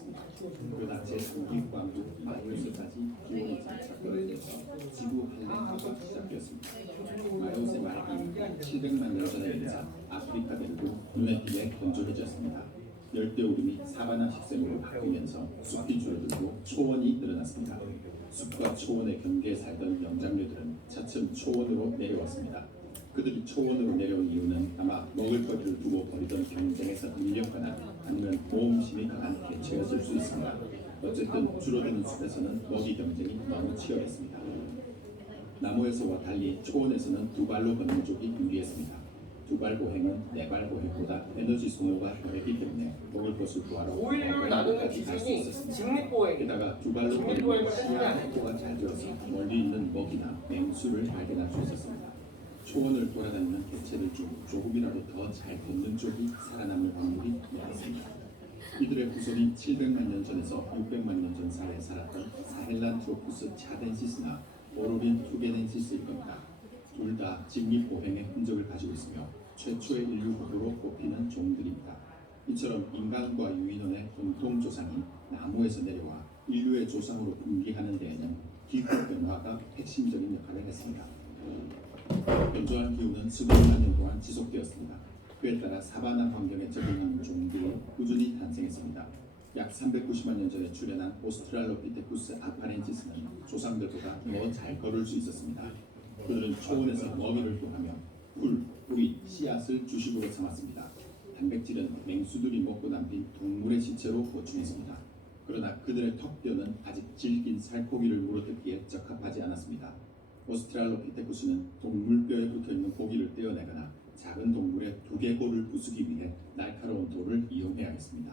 시작됐습니다. 그러나 제3기 광도 마이오스까지 기온이 작동되면서 지구 한랭화가 시작되었습니다. 마이오스의 말기 700만 년 전에 일자 아프리카 대륙은 눈에 띄게 건조해졌습니다. 열대우림이 사바나 식생으로 바뀌면서 숲이 줄어들고 초원이 늘어났습니다. 숲과 초원의 경계에 살던 영장류들은 차츰 초원으로 내려왔습니다. 그들이 초원으로 내려온 이유는 아마 먹을 것을 두고 벌이던 경쟁에서 밀렸거나 아니면 모험심이 강한 개체였을 수 있습니다. 어쨌든 줄어드는 숲에서는 먹이 경쟁이 너무 치열했습니다. 나무에서와 달리 초원에서는 두 발로 걷는 쪽이 유리했습니다. 두발 보행은 네발 보행보다 에너지 소모가 덜했기 때문에 먹을 것을 구하러 5일을 나누는 기준이 직립보행. 게다가 두 발로 걷는 시야 확보가 잘 되어서 멀리 있는 먹이나 맹수를 발견할 수 있었습니다. 초원을 돌아다니는 개체들 중 조금이라도 더 잘 걷는 쪽이 살아남을 확률이 많았습니다. 이들의 후손이 700만 년 전에서 600만 년 전 사이에 살았던 사헬란트로푸스 차덴시스나 오로린 투게넨시스일 겁니다. 둘 다 직립보행의 흔적을 가지고 있으며 최초의 인류 후보로 꼽히는 종들입니다. 이처럼 인간과 유인원의 공통 조상이 나무에서 내려와 인류의 조상으로 분기하는 데에는 기후 변화가 핵심적인 역할을 했습니다. 건조한 기후는 수백만 년 동안 지속되었습니다. 그에 따라 사바나 환경에 적응하는 종들이 꾸준히 탄생했습니다. 약 390만 년 전에 출현한 오스트랄로피테쿠스 아파렌시스는 조상들보다 더 잘 걸을 수 있었습니다. 그들은 초원에서 먹이를 구하며 풀, 뿌리, 씨앗을 주식으로 삼았습니다. 단백질은 맹수들이 먹고 남긴 동물의 시체로 보충했습니다. 그러나 그들의 턱뼈는 아직 질긴 살코기를 물어뜯기에 적합하지 않았습니다. 오스트랄로피테쿠스는 동물뼈에 붙어있는 고기를 떼어내거나 작은 동물의 두개골을 부수기 위해 날카로운 돌을 이용해야겠습니다.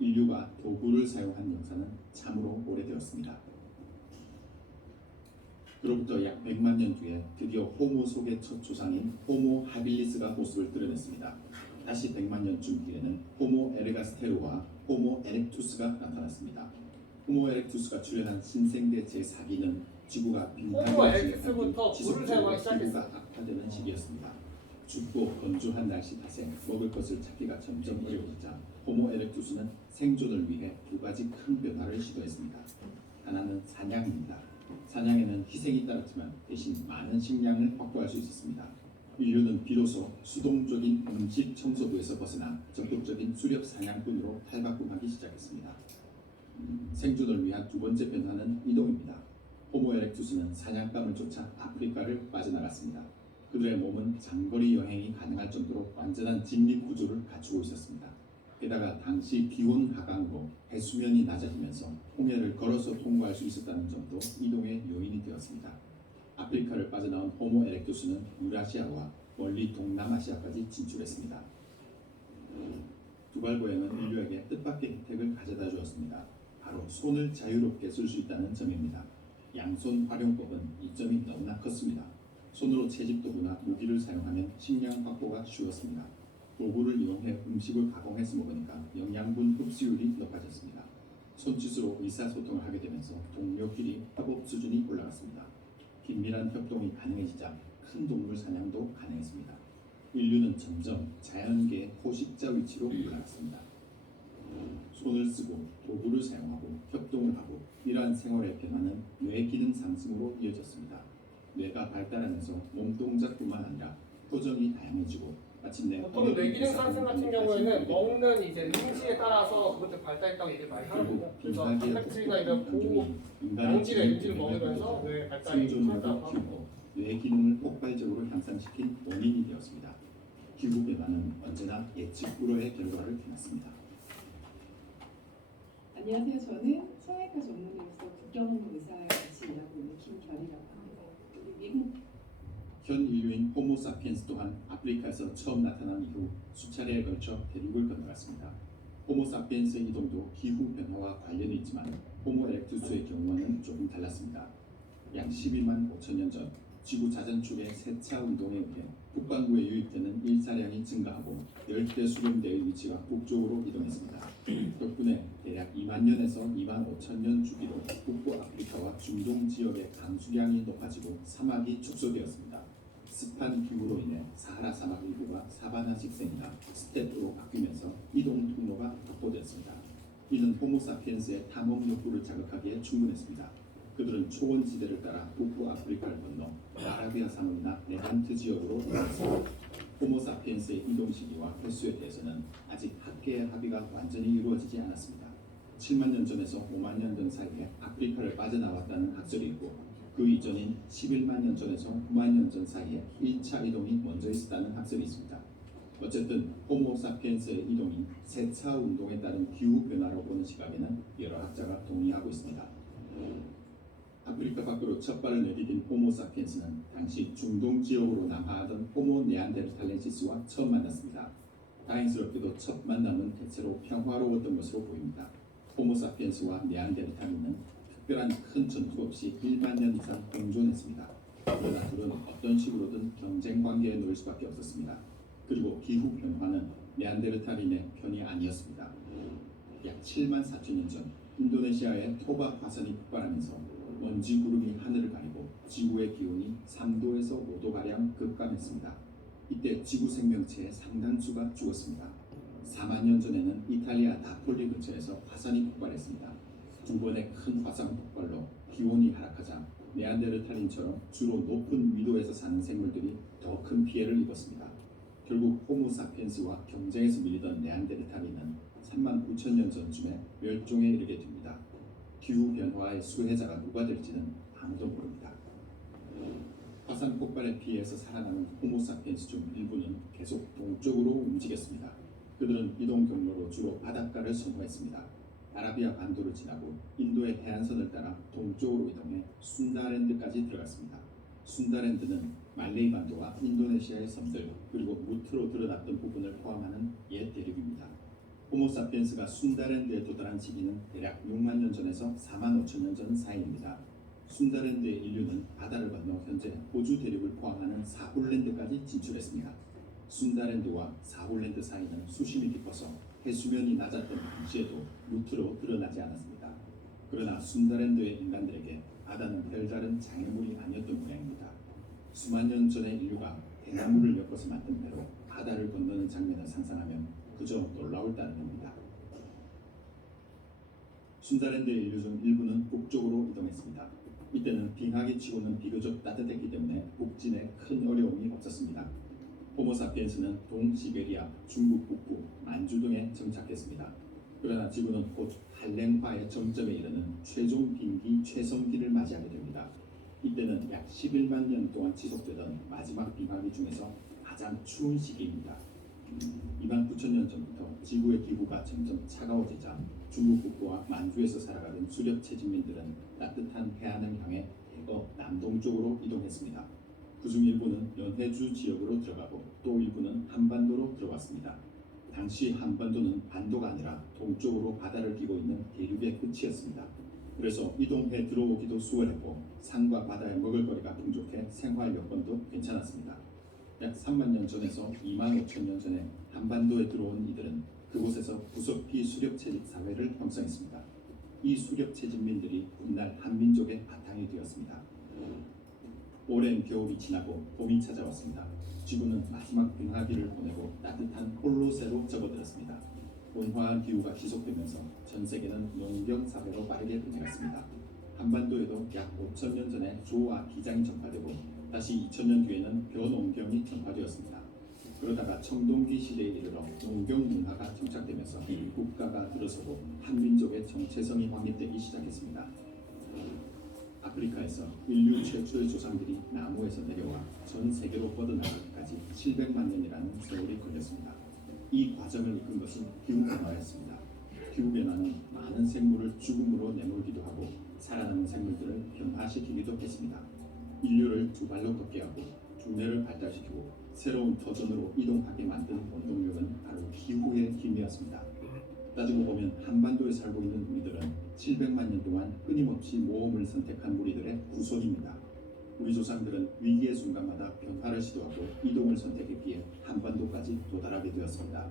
인류가 도구를 사용한 역사는 참으로 오래되었습니다. 그로부터 약 100만 년 뒤에 드디어 호모 속의 첫 조상인 호모 하빌리스가 모습을 드러냈습니다. 다시 100만 년쯤 뒤에는 호모 에르가스테르와 호모 에렉투스가 나타났습니다. 호모 에렉투스가 출현한 신생대 제4기는 지구가 호모 에렉투스부터 불을 사용하기 시작했습니다. 지구가 악화되는 시기였습니다. 춥고 건조한 날씨 탓에 먹을 것을 찾기가 점점 어려워지자 호모 에렉투스는 생존을 위해 두 가지 큰 변화를 시도했습니다. 하나는 사냥입니다. 사냥에는 희생이 따랐지만 대신 많은 식량을 확보할 수 있었습니다. 인류는 비로소 수동적인 음식 청소부에서 벗어나 적극적인 수렵 사냥꾼으로 탈바꿈하기 시작했습니다. 생존을 위한 두 번째 변화는 이동입니다. 호모 에렉투스는 사냥감을 쫓아 아프리카를 빠져나갔습니다. 그들의 몸은 장거리 여행이 가능할 정도로 완전한 직립 구조를 갖추고 있었습니다. 게다가 당시 기온 하강으로 해수면이 낮아지면서 홍해를 걸어서 통과할 수 있었다는 점도 이동의 요인이 되었습니다. 아프리카를 빠져나온 호모 에렉투스는 유라시아와 멀리 동남아시아까지 진출했습니다. 두발보행은 인류에게 뜻밖의 혜택을 가져다 주었습니다. 바로 손을 자유롭게 쓸 수 있다는 점입니다. 양손 활용법은 이점이 너무나 컸습니다. 손으로 채집도구나 무기를 사용하면 식량 확보가 쉬웠습니다. 도구를 이용해 음식을 가공해서 먹으니까 영양분 흡수율이 높아졌습니다. 손짓으로 의사소통을 하게 되면서 동료끼리 협업 수준이 올라갔습니다. 긴밀한 협동이 가능해지자 큰 동물 사냥도 가능했습니다. 인류는 점점 자연계의 포식자 위치로 올라갔습니다. 손을 쓰고 도구를 사용하고 협동을 하고 이러한 생활의 변화는 뇌 기능 상승으로 이어졌습니다. 뇌가 발달하면서 몸동작뿐만 아니라 표정이 다양해지고 마침내 보통 뇌기능 상승 같은 경우에는 먹는 이제 음식에 따라서 그것들 발달했다고 얘기를 많이 하거든요. 그래서 단백질이나 이런 고양질의 음식을 먹으면서 뇌 발달이 생존력을 키우고 뇌 기능을 폭발적으로 향상시킨 원인이 되었습니다. 기후 변화는 언제나 예측 불허의 결과를 낳습니다. 안녕하세요. 저는 성형외과 전문의로서 국경훈 의사와 같이 일하고 있는 김결이라고 합니다. 미국 현 인류인 호모 사피엔스 또한 아프리카에서 처음 나타난 이후 수차례에 걸쳐 대륙을 건너갔습니다. 호모 사피엔스의 이동도 기후 변화와 관련이 있지만 호모 에렉투스의 경우와는 조금 달랐습니다. 약 12만 5천 년 전 지구 자전축의 세차 운동에 의해 북반구에 유입되는 일사량이 증가하고 열대 수렴대의 위치가 북쪽으로 이동했습니다. 덕분에 대략 2만 년에서 2만 5천 년 주기로 북부 아프리카와 중동 지역의 강수량이 높아지고 사막이 축소되었습니다. 습한 기후로 인해 사하라 사막 일부가 사바나 식생이나 스테프로 바뀌면서 이동 통로가 확보됐습니다. 이는 호모사피엔스의 탐험 욕구를 자극하기에 충분했습니다. 그들은 초원 지대를 따라 북부 아프리카를 건너 아라비아 상원이나 레반트 지역으로 이동했습니다. 호모사피엔스의 이동 시기와 횟수에 대해서는 아직 학계의 합의가 완전히 이루어지지 않았습니다. 7만 년 전에서 5만 년 전 사이에 아프리카를 빠져나왔다는 학설이 있고 그 이전인 11만 년 전에서 9만 년 전 사이에 1차 이동이 먼저 있었다는 학설이 있습니다. 어쨌든 호모사피엔스의 이동이 세차 운동에 따른 기후 변화로 보는 시각에는 여러 학자가 동의하고 있습니다. 아프리카 밖으로 첫 발을 내디딘 호모사피엔스는 당시 중동 지역으로 남하하던 호모 네안데르탈렌시스와 처음 만났습니다. 다행스럽게도 첫 만남은 대체로 평화로웠던 것으로 보입니다. 호모사피엔스와 네안데르탈인은 특별한 큰 전투 없이 1만 년 이상 공존했습니다. 그러나 둘은 어떤 식으로든 경쟁 관계에 놓일 수밖에 없었습니다. 그리고 기후 변화는 네안데르탈인의 편이 아니었습니다. 약 7만 4천 년 전 인도네시아의 토바 화산이 폭발하면서 먼지 구름이 하늘을 가리고 지구의 기온이 3도에서 5도가량 급감했습니다. 이때 지구 생명체의 상당수가 죽었습니다. 4만 년 전에는 이탈리아 나폴리 근처에서 화산이 폭발했습니다. 두 번의 큰 화산 폭발로 기온이 하락하자 네안데르탈인처럼 주로 높은 위도에서 사는 생물들이 더 큰 피해를 입었습니다. 결국 호모사피엔스와 경쟁에서 밀리던 네안데르탈인은 3만 9천 년 전쯤에 멸종에 이르게 됩니다. 기후 변화의 수혜자가 누가 될지는 아무도 모릅니다. 화산 폭발의 피해에서 살아남은 호모사피엔스 중 일부는 계속 동쪽으로 움직였습니다. 그들은 이동 경로로 주로 바닷가를 선호했습니다. 아라비아 반도를 지나고 인도의 해안선을 따라 동쪽으로 이동해 순다랜드까지 들어갔습니다. 순다랜드는 말레이 반도와 인도네시아의 섬들 그리고 무트로 드러났던 부분을 포함하는 옛 대륙입니다. 호모사피엔스가 순다랜드에 도달한 시기는 대략 6만 년 전에서 4만 5천 년 전 사이입니다. 순다랜드의 인류는 바다를 건너 현재 호주 대륙을 포함하는 사홀랜드까지 진출했습니다. 순다랜드와 사홀랜드 사이는 수심이 깊어서 해수면이 낮았던 당시에도 무트로 드러나지 않았습니다. 그러나 순다랜드의 인간들에게 바다는 별다른 장애물이 아니었던 모양입니다. 수만 년 전의 인류가 대나무를 엮어서 만든 배로 바다를 건너는 장면을 상상하면 그저 놀라울 따름입니다. 순다랜드의 인류 중 일부는 북쪽으로 이동했습니다. 이때는 빙하기 치고는 비교적 따뜻했기 때문에 북진에 큰 어려움이 없었습니다. 호모사피엔스는 동시베리아, 중국 북부, 만주 등에 정착했습니다. 그러나 지구는 곧 한랭화의 정점에 이르는 최종 빙기 최성기를 맞이하게 됩니다. 이때는 약 11만 년 동안 지속되던 마지막 빙하기 중에서 가장 추운 시기입니다. 2만 9천 년 전부터 지구의 기후가 점점 차가워지자 중국 북부와 만주에서 살아가던 수렵 채집민들은 따뜻한 해안을 향해 대거 남동쪽으로 이동했습니다. 그중 일부는 연해주 지역으로 들어가고 또 일부는 한반도로 들어왔습니다. 당시 한반도는 반도가 아니라 동쪽으로 바다를 끼고 있는 대륙의 끝이었습니다. 그래서 이동해 들어오기도 수월했고 산과 바다에 먹을거리가 풍족해 생활 여건도 괜찮았습니다. 약 3만 년 전에서 2만 5천 년 전에 한반도에 들어온 이들은 그곳에서 구석기 수렵채집 사회를 형성했습니다. 이 수렵채집민들이 훗날 한민족의 바탕이 되었습니다. 오랜 겨울이 지나고 봄이 찾아왔습니다. 지구는 마지막 빙하기를 보내고 따뜻한 홀로세로 접어들었습니다. 온화한 기후가 지속되면서 전 세계는 농경 사회로 빠르게 변해갔습니다. 한반도에도 약 5천 년 전에 조와 기장이 전파되고 다시 2000년 뒤에는 벼농경이 전파되었습니다. 그러다가 청동기 시대에 이르러 농경 문화가 정착되면서 국가가 들어서고 한민족의 정체성이 확립되기 시작했습니다. 아프리카에서 인류 최초의 조상들이 나무에서 내려와 전 세계로 뻗어나가기까지 700만 년이라는 세월이 걸렸습니다. 이 과정을 이끈 것은 기후변화였습니다. 기후변화는 많은 생물을 죽음으로 내몰기도 하고 살아남은 생물들을 변화시키기도 했습니다. 인류를 두 발로 걷게 하고 두뇌를 발달시키고 새로운 터전으로 이동하게 만든 원동력은 바로 기후의 힘이었습니다. 따지고 보면 한반도에 살고 있는 우리들은 700만 년 동안 끊임없이 모험을 선택한 무리들의 후손입니다. 우리 조상들은 위기의 순간마다 변화를 시도하고 이동을 선택했기에 한반도까지 도달하게 되었습니다.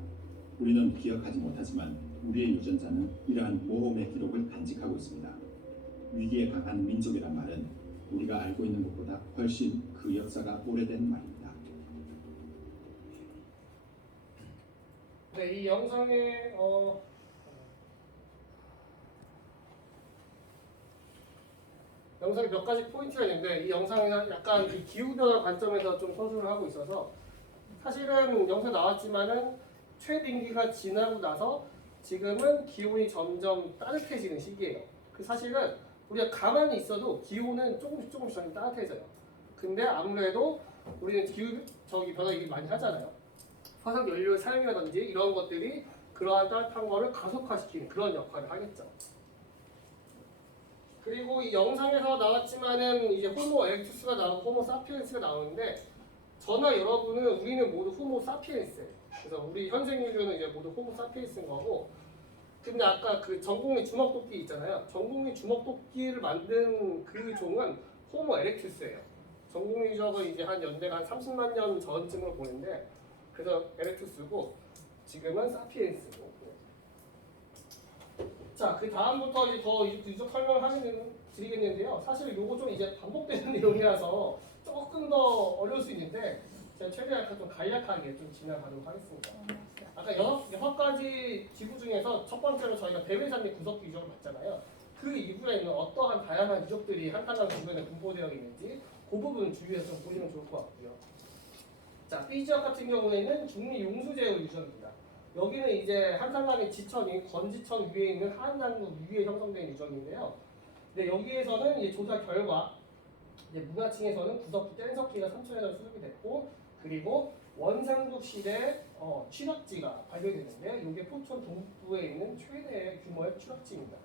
우리는 기억하지 못하지만 우리의 유전자는 이러한 모험의 기록을 간직하고 있습니다. 위기에 강한 민족이란 말은 우리가 알고 있는 것보다 훨씬 그 역사가 오래된 말입니다. 네, 이 영상에 영상에 몇 가지 포인트가 있는데 이 영상에는 약간 이 기후변화 관점에서 좀 서술을 하고 있어서 사실은 영상 나왔지만은 최딩기가 지나고 나서 지금은 기온이 점점 따뜻해지는 시기예요. 그 사실은 우리가 가만히 있어도 기온은 조금씩 따뜻해져요. 근데 아무래도 우리는 기후 변화 얘기 많이 하잖아요. 화석 연료의 사용이라든지 이런 것들이 그러한 따뜻한 거를 가속화시키는 그런 역할을 하겠죠. 그리고 이 영상에서 나왔지만은 이제 호모 에렉투스가 나오고 호모 사피엔스가 나오는데 저나 여러분은 우리는 모두 호모 사피엔스예요. 그래서 우리 현생 인류는 이제 모두 호모 사피엔스인 거고, 근데 아까 그 전공리 주먹도끼 있잖아요. 전공리 주먹도끼를 만든 그 종은 호모 에렉투스예요. 전공리 유적은 이제 한 연대가 한 30만 년 전쯤으로 보는데, 그래서 에렉투스고 지금은 사피엔스고. 자, 그 다음부터 이제 더 유적 설명을 드리겠는데요. 사실 요거 좀 이제 반복되는 내용이라서 조금 더 어려울 수 있는데 제가 최대한 약간 좀 간략하게 좀 지나가도록 하겠습니다. 아까 여섯 가지 지구 중에서 첫 번째로 저희가 대외산맥 구석기 유적을 봤잖아요. 그 이후에 있는 어떠한 다양한 유적들이 한탄강 주변에 분포되어 있는지 그 부분 주의해서 좀 보시면 좋을 것 같고요. 자, B 지역 같은 경우에는 중리 용수제의 유적입니다. 여기는 이제 한탄강의 지천인 건지천 위에 있는 하한단구 위에 형성된 유적인데요. 근데 여기에서는 이제 조사 결과 이제 문화층에서는 구석기 뗀석기가 3천여 년 수습이 됐고, 그리고 원상국 시대 취락지가 발견됐는데 이게 포천 동북부에 있는 최대 규모의 취락지입니다.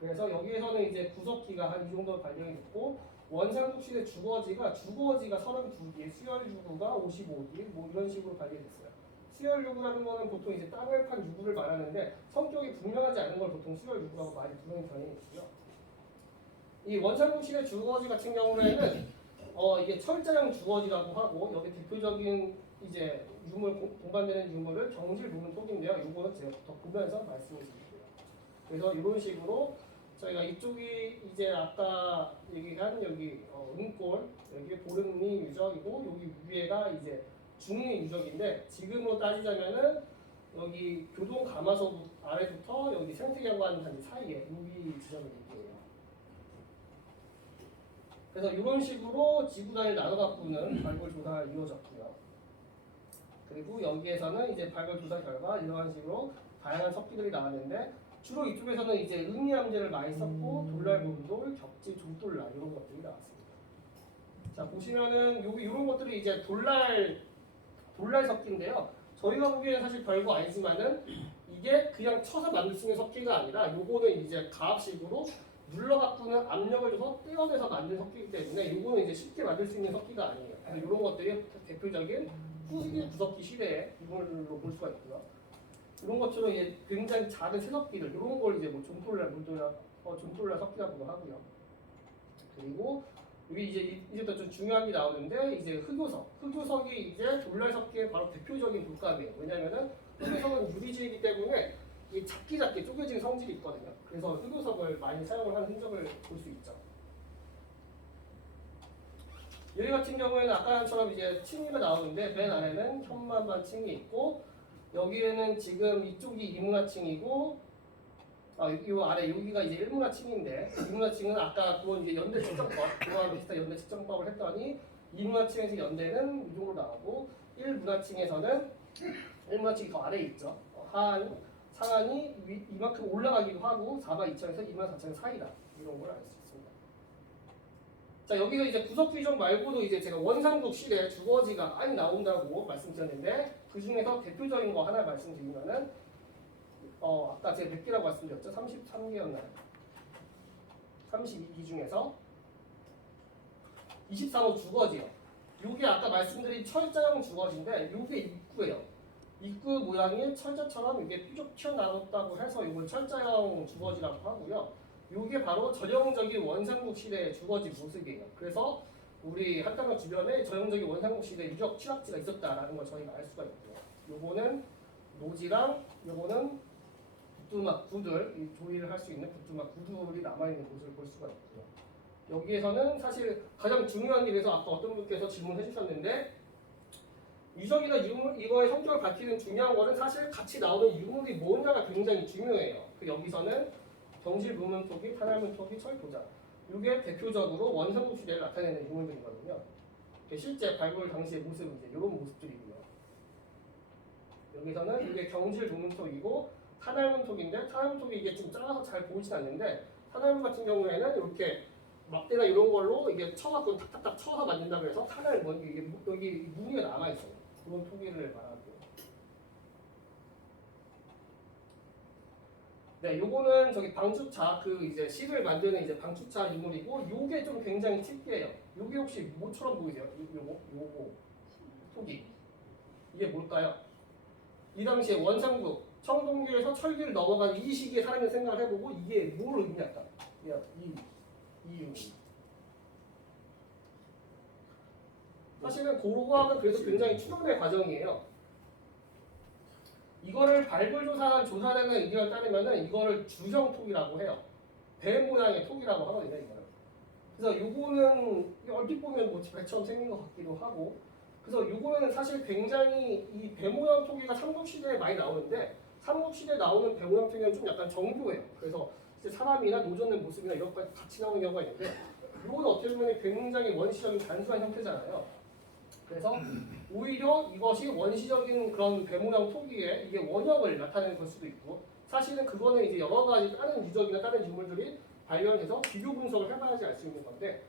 그래서 여기에서는 이제 구석기가 한 이 정도 발견이 됐고, 원상국 시대 주거지가 32개, 수열 유구가 55개, 뭐 이런 식으로 발견됐어요. 수열 유구라는 거는 보통 이제 땅을 판 유구를 말하는데 성격이 분명하지 않은 걸 보통 수열 유구라고 많이 부르는 경향이 있고요. 이 원상국 시대 주거지 같은 경우에는 이게 철자형 주거지라고 하고, 여기 대표적인 이제 유물 공반되는 유물을 경질 무문톡인데요. 이거는 제가 더 보면서 말씀을 드릴게요. 그래서 이런 식으로 저희가 이쪽이 이제 아까 얘기한 여기 은골, 여기 보름리 유적이고, 여기 위에가 이제 중리 유적인데, 지금으로 따지자면은 여기 교동 가마석 아래부터 여기 생태경관 단지 사이에 여기 지점을 얘기해요. 그래서 이런 식으로 지구 단위를 나눠 갖고는 발굴 조사가 이루어졌고요. 그리고 여기에서는 이제 발굴 조사 결과 이러한 식으로 다양한 석기들이 나왔는데, 주로 이쪽에서는 이제 응이암제를 많이 썼고, 돌랄문돌, 격지, 종돌라 이런 것들이 나왔습니다. 자, 보시면은 여기 이런 것들이 이제 돌랄 석기인데요. 저희가 보기에는 사실 별거 아니지만은 이게 그냥 쳐서 만들 수 있는 석기가 아니라 요거는 이제 가압식으로 눌러갖고는 압력을 줘서 떼어내서 만든 석기이기 때문에 요거는 이제 쉽게 만들 수 있는 석기가 아니에요. 그래서 이런 것들이 대표적인 후기 구석기 시대의 유물로 볼 수가 있고요. 이런 것처럼 이제 굉장히 작은 새석기들 이런 걸 이제 뭐 좀돌라 석기라고도 하고요. 그리고 여기 이제부터 좀 중요한 게 나오는데, 이제 흑요석이 이제 돌랄 석기의 바로 대표적인 물감이에요. 왜냐면은 흑요석은 유리질이기 때문에 이 작게 쪼개진 성질이 있거든요. 그래서 흑요석을 많이 사용을 하는 흔적을 볼 수 있죠. 여기 같은 경우에는 아까처럼 이제 층위가 나오는데, 맨 아래는 현만반 층이 있고, 여기에는 지금 이쪽이 이문화층이고, 이 아래 여기가 이제 일문화층인데, 이문화층은 아까 그건 이제 연대 측정법, 그거와 비슷한 연대 측정법을 했더니 이문화층에서 연대는 이 정도로 나오고, 일문화층에서는 일문화층이 더 아래에 있죠. 상한이 이만큼 올라가기도 하고 42,000에서 24,000 사이다, 이런 걸 알 수 있습니다. 자, 여기서 이제 구석기 유적 말고도 이제 제가 원상국 시대 주거지가 많이 나온다고 말씀드렸는데, 그 중에서 대표적인 거 하나 말씀드리면은 아까 제가 몇 개라고 말씀드렸죠? 33개였나요? 32기 중에서 23호 주거지요. 요게 아까 말씀드린 철자형 주거지인데 요게 입구예요. 입구 모양이 철자처럼 이게 뾰족 튀어나왔다고 해서 이걸 철자형 주거지라고 하고요. 요게 바로 전형적인 원상국 시대의 주거지 모습이에요. 그래서 우리 한탄강 주변에 전형적인 원상국 시대 유적 취락지가 있었다라는 걸 저희가 알 수가 있고요. 요거는 노지랑 요거는 부뚜막 구들, 이 조리를 할 수 있는 부뚜막 구들이 남아있는 곳을 볼 수가 있고요. 여기에서는 사실 가장 중요한 게, 그래서 아까 어떤 분께서 질문해 주셨는데, 유적이나 유물 이거의 성격을 밝히는 중요한 거는 사실 같이 나오는 유물이 뭐냐가 굉장히 중요해요. 그 여기서는 경질 무문토기, 탄활문토기, 철도자. 이게 대표적으로 원상국 시대를 나타내는 유물들이거든요. 실제 발굴 당시의 모습은 이제 이런 모습들이고요. 여기서는 이게 경질 도문톡이고 탄알문톡인데 탄알문톡이 이게 좀 작아서 잘 보이진 않는데 탄알문 같은 경우에는 이렇게 막대나 이런 걸로 이게 쳐갖고 탁탁탁 쳐서 만든다고 해서 탄알문 이게 여기 무늬가 남아 있어요. 그런 토기를 말하고요. 네, 요거는 저기 방주차 그 이제 실을 만드는 이제 방주차 유물이고 요게 좀 굉장히 특이해요. 요게 혹시 뭐처럼 보이세요? 요거 토기 이게 뭘까요? 이 당시에 원상국 청동기에서 철기를 넘어간 이 시기에 사람이 생각을 해보고 이게 뭘 의미할까? 이 유물. 사실은 고고학은 그래서 굉장히 추론의 과정이에요. 이거를 발굴조사한 조사되는 의견에 따르면은 이거를 주형톡이라고 해요. 배 모양의 톡이라고 하거든요, 이거는. 그래서 요거는 얼핏 보면 뭐 배처럼 생긴 것 같기도 하고, 그래서 요거는 사실 굉장히 이 배 모양 토기가 삼국시대에 많이 나오는데 삼국시대에 나오는 배 모양 토기는 좀 약간 정교해요. 그래서 이제 사람이나 노젓는 모습이나 이런 것까지 같이 나오는 경우가 있는데 요건 어떻게 보면 굉장히 원시적인 단순한 형태잖아요. 그래서 오히려 이것이 원시적인 그런 배 모양 토기에 이게 원형을 나타내는 걸 수도 있고 사실은 그거는 이제 여러 가지 다른 유적이나 다른 유물들이 발견해서 비교 분석을 해봐야지 알 수 있는 건데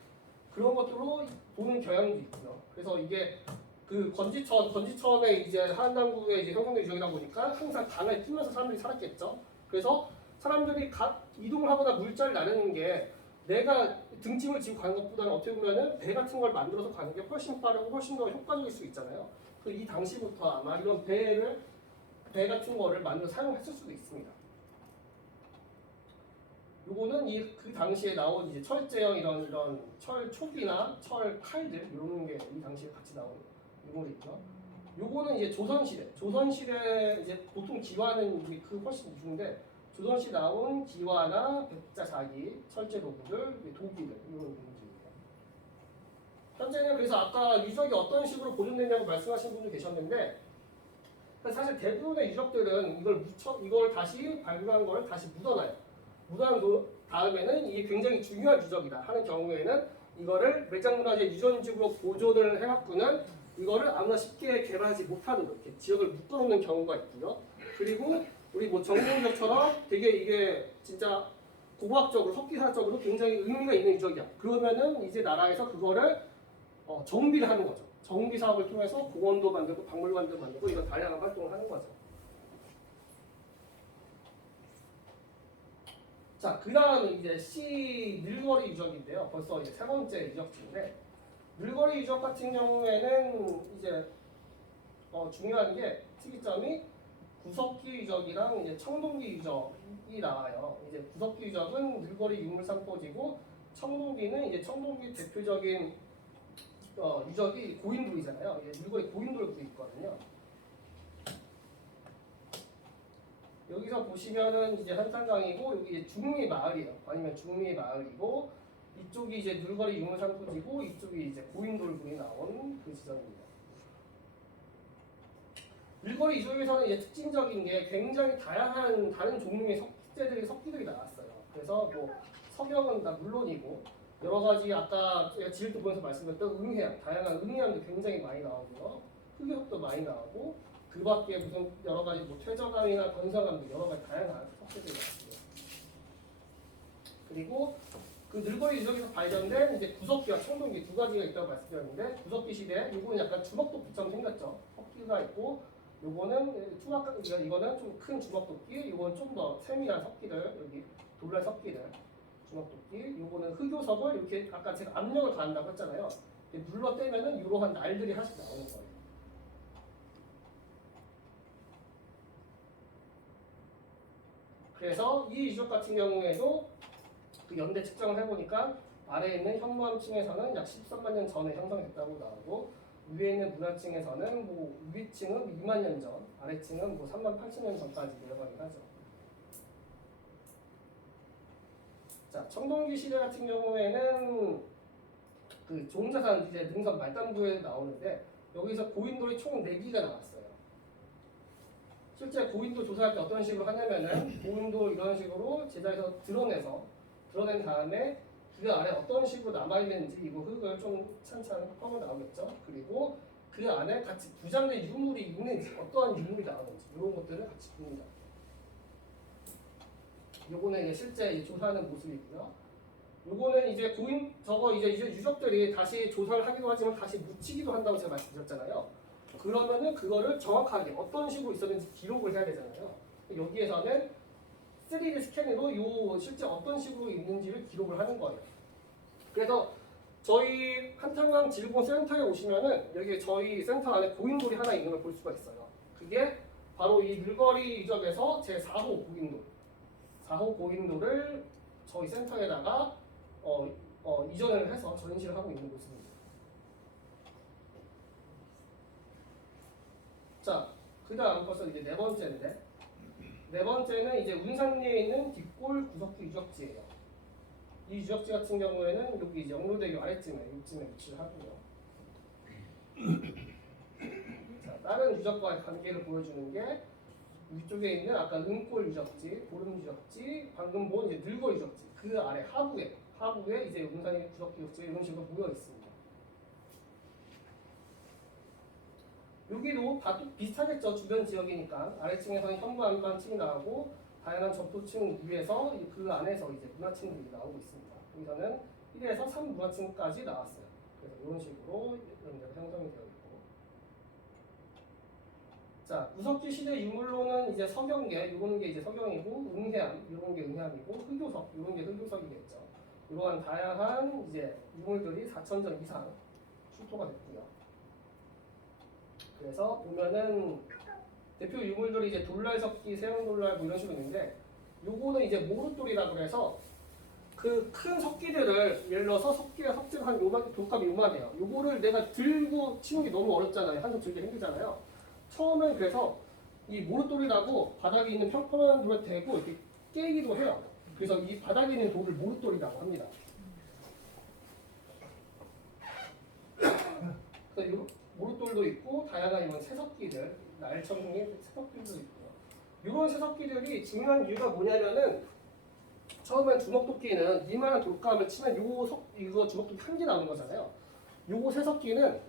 그런 것들로 보는 경향도 있고요. 그래서 이게 그 건지천에 이제 한남국의 이제 형성된 유적이다 보니까 항상 강을 끼면서 사람들이 살았겠죠. 그래서 사람들이 이동을 하거나 물자를 나르는 게 내가 등짐을 지고 가는 것보다는 어떻게 보면은 배 같은 걸 만들어서 가는 게 훨씬 빠르고 훨씬 더 효과적일 수 있잖아요. 그 이 당시부터 아마 이런 배 같은 거를 만들어 사용했을 수도 있습니다. 요거는 그 당시에 나온 이제 철제형 이런 철 촉이나 철 칼들 이런 게 이 당시에 같이 나온 유물이죠. 요거는 이제 조선시대 이제 보통 기와는 이게 그 훨씬 이중인데 조선시 나온 기와나 백자 자기, 철제 도구들, 도기들 이런 부분들입니다. 현재는 그래서 아까 유적이 어떤 식으로 보존되냐고 말씀하신 분도 계셨는데 사실 대부분의 유적들은 이걸 다시 발굴한 걸 다시 묻어놔요. 묻어난 다음에는 이게 굉장히 중요한 유적이다 하는 경우에는 이거를 매장문화재 유전지구로 보존을 해갖고는 이거를 아무나 쉽게 개발하지 못하도록 이렇게 지역을 묶어놓는 경우가 있고요. 그리고 우리 뭐 정동적처럼 되게 이게 진짜 고고학적으로 석기사적으로 굉장히 의미가 있는 유적이야. 그러면은 이제 나라에서 그거를 정비를 하는 거죠. 정비 사업을 통해서 공원도 만들고 박물관도 만들고 이런 다양한 활동을 하는 거죠. 자, 그 다음은 이제 C 늘거리 유적인데요. 벌써 이제 세 번째 유적지인데 늘거리 유적 같은 경우에는 이제 중요한 게 특이점이 구석기 유적이랑 이제 청동기 유적이 나와요. 이제 구석기 유적은 늘거리 유물산포지고 청동기는 이제 청동기 대표적인 유적이 고인돌이잖아요. 늘거리 고인돌도 있거든요. 여기서 보시면은 이제 한탄강이고 여기 중리 마을이에요. 아니면 중리 마을이고 이쪽이 이제 늘거리 유물산포지고 이쪽이 이제 고인돌군이 나온 그 지점입니다. 늘거리 유적에서는 이제 특징적인 게 굉장히 다양한 다른 종류의 석기들이 나왔어요. 그래서 뭐 석영은 다 물론이고 여러 가지 아까 제가 지을도 보면서 말씀드렸던 응해암, 다양한 응해암도 굉장히 많이 나오고요. 흑역도 많이 나오고 그 밖에 무슨 여러 가지 뭐 퇴저강이나 건성강도 여러 가지 다양한 석기들이 나왔어요. 그리고 그 늘거리 유적에서 발견된 이제 구석기와 청동기 두 가지가 있다고 말씀드렸는데 구석기 시대 이거는 약간 주먹도끼처럼 생겼죠. 석기가 있고 요거는 이거는 좀 큰 주먹도끼, 이거는 좀 더 세밀한 석기들 여기 돌날 석기들 주먹도끼, 요거는 흑요석을 이렇게 아까 제가 압력을 가한다고 했잖아요. 눌러 떼면은 이러한 날들이 하나씩 나오는 거예요. 그래서 이 유적 같은 경우에도 그 연대 측정을 해보니까 아래에 있는 현무암층에서는 약 13만 년 전에 형성됐다고 나오고 위에 있는 문화층에서는 뭐 위층은 2만 년 전, 아래층은 뭐 3만 8천 년 전까지 내려가긴 하죠. 자, 청동기 시대 같은 경우에는 그 종자산 이제 능선 말단부에 나오는데 여기서 고인돌이 총 4기가 나왔어요. 실제 고인돌 조사할 때 어떤 식으로 하냐면은 고인돌 이런 식으로 제자에서 드러낸 다음에 그 안에 어떤 식으로 남아있는지 이거 흙을 좀 찬찬히 꺾어 나오겠죠. 그리고 그 안에 같이 부장된 유물이 있는지 어떠한 유물이 나오는지 이런 것들을 같이 봅니다. 요거는 이제 실제 조사하는 모습이고요. 요거는 이제 저거 이제 유적들이 다시 조사를 하기도 하지만 다시 묻히기도 한다고 제가 말씀드렸잖아요. 그러면은 그거를 정확하게 어떤 식으로 있었는지 기록을 해야 되잖아요. 여기에서는 3D 스캔으로 요 실제 어떤 식으로 있는지를 기록을 하는 거예요. 그래서 저희 한탄강 지리본 센터에 오시면은 여기 저희 센터 안에 고인돌이 하나 있는 걸 볼 수가 있어요. 그게 바로 이 물거리 유적에서 제 4호 고인돌. 4호 고인돌을 저희 센터에다가 이전을 해서 전시를 하고 있는 모습입니다. 자, 그 다음 벌써 이제 네 번째인데, 네 번째는 이제 운산리에 있는 뒷골 구석기 유적지예요. 이 유적지 같은 경우에는 여기 이제 영로대교 아래쯤에 이쯤에 위치를 하고요. 자, 다른 유적과의 관계를 보여주는 게 위쪽에 있는 아까 은골 유적지, 보름 유적지, 방금 본 이제 늘골 유적지 그 아래 하부에 이제 운산리 구석기 유적지 이런 식으로 모여 있습니다. 여기도 다 비슷하겠죠. 주변 지역이니까 아래층에서는 현무암관층이 나오고 다양한 접토층 위에서 그 안에서 이제 문화층들이 나오고 있습니다. 여기서는 1에서 3문화층까지 나왔어요. 그래서 이런 식으로 이런 데가 형성이 되어 있고, 자 구석기 시대 유물로는 이제 서경계 이런 게 이제 서경이고, 응해암 이런 게 응해암이고, 흑요석 이런 게 흑요석이겠죠. 이러한 다양한 이제 유물들이 4,000점 이상 출토가 됐고요. 그래서 보면은 대표 유물들이 이제 돌날석기, 세영돌날 뭐 이런 식으로 있는데, 요거는 이제 모루돌이라고 해서 그 큰 석기들을 예를 들어서 석기가 석재가 한 요만 돌값이 요만해요. 요거를 내가 들고 치는 게 너무 어렵잖아요. 한 손 들기 힘들잖아요. 처음엔 그래서 이 모루돌이라고 바닥에 있는 평평한 돌에 대고 이렇게 깨기도 해요. 그래서 이 바닥에 있는 돌을 모루돌이라고 합니다. 그래서 요 모루돌도 있고 다양한 이런 새석기들, 날청의 새석기들도 있고요. 이런 새석기들이 중요한 이유가 뭐냐면은 처음엔 주먹도끼는 이만한 돌감을 치면 이거 주먹도끼 한 개 나오는 거잖아요. 요거 새석기는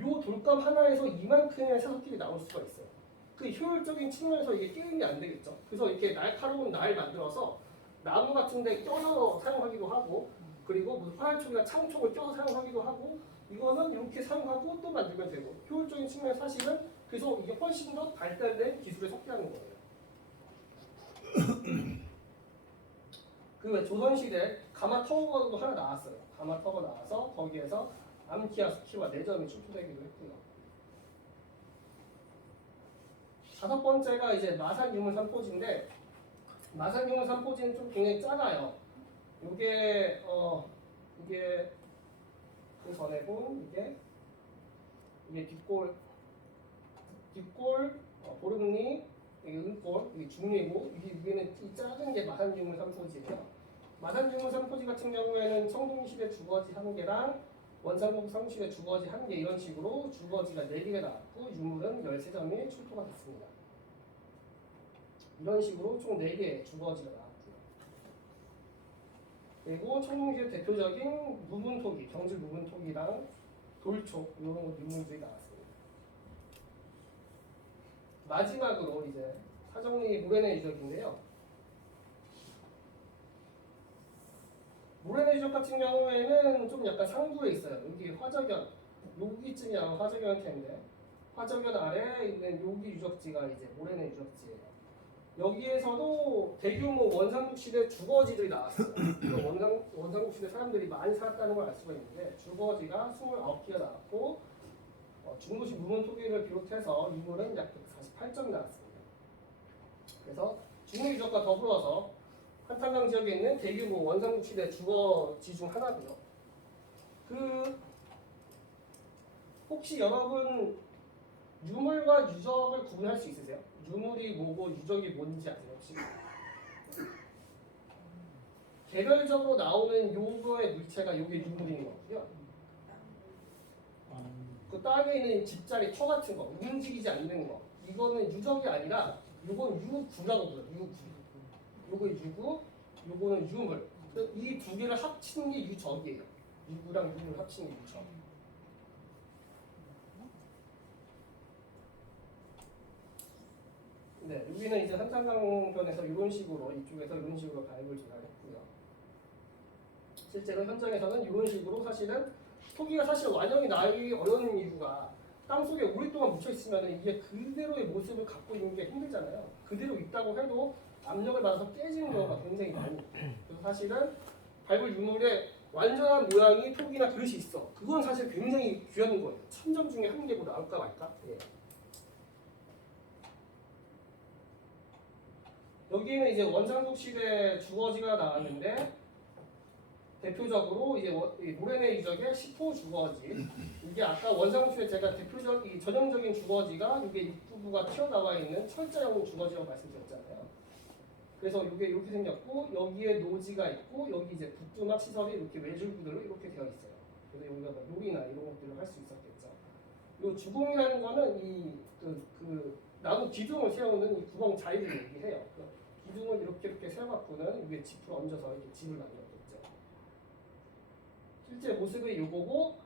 요 돌감 하나에서 이만큼의 새석기가 나올 수가 있어요. 그 효율적인 측면에서 이게 게임이 안 되겠죠. 그래서 이렇게 날카로운 날 만들어서 나무 같은 데 껴서 사용하기도 하고, 그리고 무슨 화살촉이나 창촉을 껴서 사용하기도 하고, 이거는 이렇게 사용하고 또 만들면 되고, 효율적인 측면에서 사실은 그래서 이게 훨씬 더 발달된 기술에 섞이는 거예요. 그 조선시대 가마터거도 하나 나왔어요. 가마터거 나와서 거기에서 암키와 스키와 4점이 출토되기도 했고요. 다섯 번째가 이제 마산유물 삼포지인데, 마산유물 삼포지는 좀 굉장히 작아요. 이게 그 전에 본 이게 뒷골 보름리, 이게 은골, 이게 중리고, 위에는 이 작은 게 마산유물 삼포지예요. 마산유물 삼포지 같은 경우에는 청동시대 주거지 1개랑 원산국 상시대 주거지 1개 이런 식으로 주거지가 4개가 나왔고 유물은 13점이 출토가 됐습니다. 이런 식으로 총 4개의 주거지가 나왔고요. 그리고 청동시대 대표적인 무분토기, 경질 무분토기랑 돌촉 이런 유물들이 나왔습니다. 마지막으로 이제 사정리 모래내 유적인데요. 모래내 유적 같은 경우에는 좀 약간 상부에 있어요. 여기 화저견, 여기쯤이 아마 화저견일 텐데, 화저견 아래에 있는 여기 유적지가 이제 모래내 유적지예요. 여기에서도 대규모 원삼국 시대 주거지들이 나왔어요. 원삼국 시대 사람들이 많이 살았다는 걸 알 수가 있는데, 주거지가 29개가 나왔고, 중도시 무문토기를 비롯해서 유물은 약 148점이 나왔습니다. 그래서 중립유적과 더불어서 한탄강 지역에 있는 대규모 원삼국 시대 주거지 중 하나고요. 혹시 여러분 유물과 유적을 구분할 수 있으세요? 유물이 뭐고 유적이 뭔지 아세요 혹시? 개별적으로 나오는 요거의 물체가 요게 유물인 거고요. 그 땅에 있는 집자리 터 같은 거, 움직이지 않는 거, 이거는 유적이 아니라 이건 유구라고 불러요. 유구. 요거 유구. 요거는 유물. 이 두 개를 합친 게 유적이에요. 유구랑 유물 합친 게 유적. 네, 여기는 이제 한탄강변에서 이런 식으로 이쪽에서 이런 식으로 가입을 제가 했고요. 실제로 현장에서는 이런 식으로 사실은 토기가 사실 완전히 나기 어려운 이유가 땅속에 오랫동안 묻혀 있으면 이게 그대로의 모습을 갖고 있는 게 힘들잖아요. 그대로 있다고 해도 압력을 받아서 깨지는 경우가 굉장히 많이 있어요. 그래서 사실은 발굴 유물의 완전한 모양이 토기나 그릇이 있어. 그건 사실 굉장히 귀한 거예요. 천점 중에 한 개고 나올까 말까. 예. 여기는 이제 원상국 시대 주거지가 나왔는데 대표적으로 이제 모래내 유적의 10호 주거지. 이게 아까 원상국 시대 제가 대표적 이 전형적인 주거지가 이게 입구부가 튀어나와 있는 철자형 주거지라고 말씀드렸잖아요. 그래서 이게 이렇게 생겼고 여기에 노지가 있고 여기 이제 북두막 시설이 이렇게 외줄구들로 이렇게 되어 있어요. 그래서 여기가 뭐 요리나 이런 것들을 할 수 있었겠죠. 이 주공이라는 거는 이 나무 기둥을 세우는 이 구멍 자리를 얘기해요. 기둥을 이렇게 세워갖고는 위에 짚을 얹어서 이렇게 집을 만들었겠죠. 실제 모습이 요거고,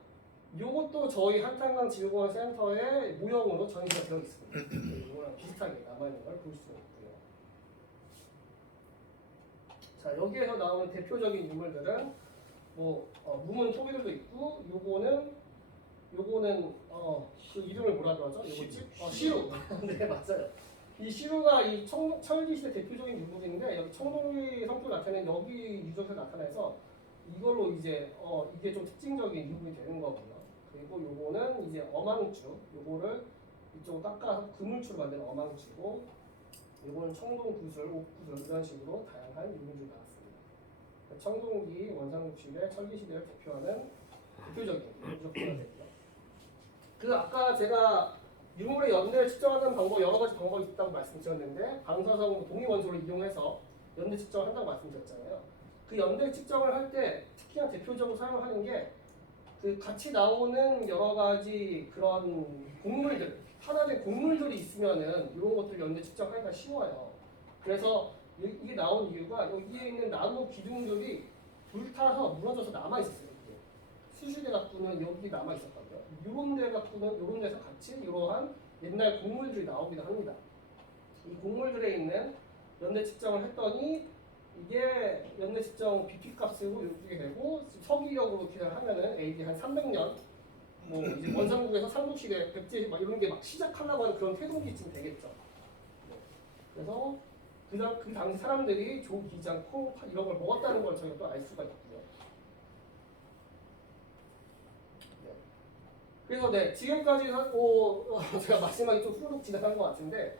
요것도 저희 한탄강 지구공원 센터의 모형으로 전시가 되어 있습니다. 이거랑 비슷하게 남아있는 걸 볼 수 있고요. 자, 여기에서 나오는 대표적인 유물들은 무문 토기들도 있고, 요거는 그 이름을 뭐라 그러죠? 요거지? 시루. 네, 맞아요. 이 시루가 이 철기시대 대표적인 유물인데 여기 청동기 성격 나타내는 여기 유적에서 나타나서 이걸로 이제 이게 좀 특징적인 유물이 되는 거고요. 그리고 요거는 이제 어망주, 요거를 이쪽으로 깎아서 그물추로 만든 어망주고, 요거는 청동 구슬, 옥구슬 이런 식으로 다양한 유물들이 나왔습니다. 청동기 원상국시대 철기시대를 대표하는 대표적인 유적지가 되고요. 그 아까 제가 유물의 연대를 측정하는 방법 여러 가지 방법이 있다고 말씀드렸는데 방사성 동위 원소를 이용해서 연대 측정을 한다고 말씀드렸잖아요. 그 연대 측정을 할 때 특히나 대표적으로 사용하는 게 그 같이 나오는 여러 가지 그런 곡물들, 하나의 곡물들이 있으면은 이런 것들 연대 측정하기가 쉬워요. 그래서 이게 나온 이유가 여기에 있는 나무 기둥들이 불타서 무너져서 남아 있었어요. 수주대 갖고는 여기 남아 있었거든요. 이런 데 갖고는 이런 데서 같이 이러한 옛날 곡물들이 나오기도 합니다. 이 곡물들에 있는 연대 측정을 했더니 이게 연대 측정 BP 값으로 이렇게 되고 서기력으로 계산하면은 AD 한 300년 이제 원상국에서 삼국시대 백제 막 이런 게 막 시작하려고 하는 그런 태동기쯤 되겠죠. 그래서 그 당시 사람들이 조, 기장, 콩, 팥 이런 걸 먹었다는 걸 저희가 또 알 수가 있고요. 그래서 네, 지금까지 제가 마지막에 좀 후루룩 지나간 것 같은데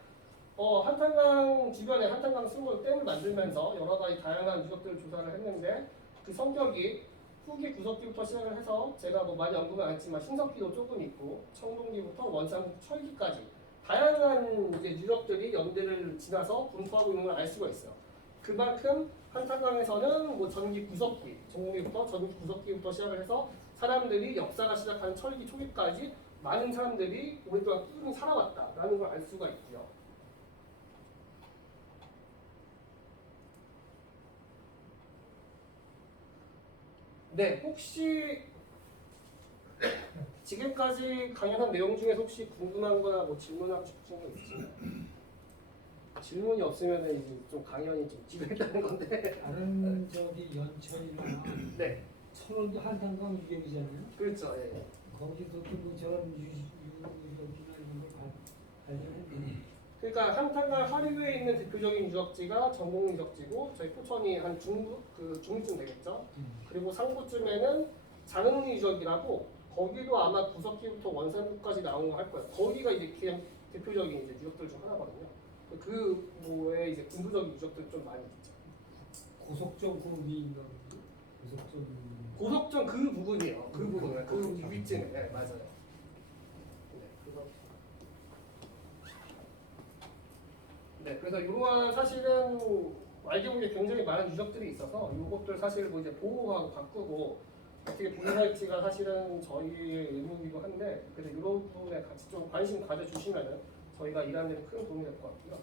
한탄강 주변에 한탄강 수로 댐을 만들면서 여러 가지 다양한 유적들을 조사를 했는데 그 성격이 후기 구석기부터 시작을 해서 제가 많이 언급은 안 했지만 신석기도 조금 있고 청동기부터 원상국 철기까지 다양한 이제 유적들이 연대를 지나서 분포하고 있는 걸 알 수가 있어요. 그만큼 한탄강에서는 전기 구석기, 전기 구석기부터 시작을 해서 사람들이 역사가 시작한 철기 초기까지 많은 사람들이 오랫동안 꾸준히 살아왔다라는 걸 알 수가 있고요. 네, 혹시 지금까지 강연한 내용 중에서 혹시 궁금한 거나 질문하고 싶으신 거 있으신가요? 질문이 없으면 이제 좀 강연이 좀 지루했다는 건데. 다른 연천이나 네, 천원도 한탄강 유적이잖아요. 그렇죠. 예. 거기서도 저런 유적이나 이런 걸 발견했는데 그러니까 한탄강 하류에 있는 대표적인 유적지가 전공 유적지고 저희 포천이 한 중부쯤 되겠죠. 그리고 상부쯤에는 장흥리 유적이라고 거기도 아마 구석기부터 원산국까지 나온 거 할 거예요. 거기가 이제 그냥 대표적인 이제 유적들 중 하나거든요. 그 뭐에 이제 군부적인 유적들 좀 많이 있죠. 고속정 구역인가 고속정 그 부분이에요. 그 부분, 그 위쯤에 네, 맞아요. 그래서 이러한 사실은 알게 모르게 굉장히 많은 유적들이 있어서 이것들 사실 이제 보호하고 바꾸고 어떻게 보존할지가 사실은 저희의 의무이기도 한데, 그래서 이런 부분에 같이 좀 관심 가져주시면은 저희가 일하는 데 큰 도움이 될 것 같고요.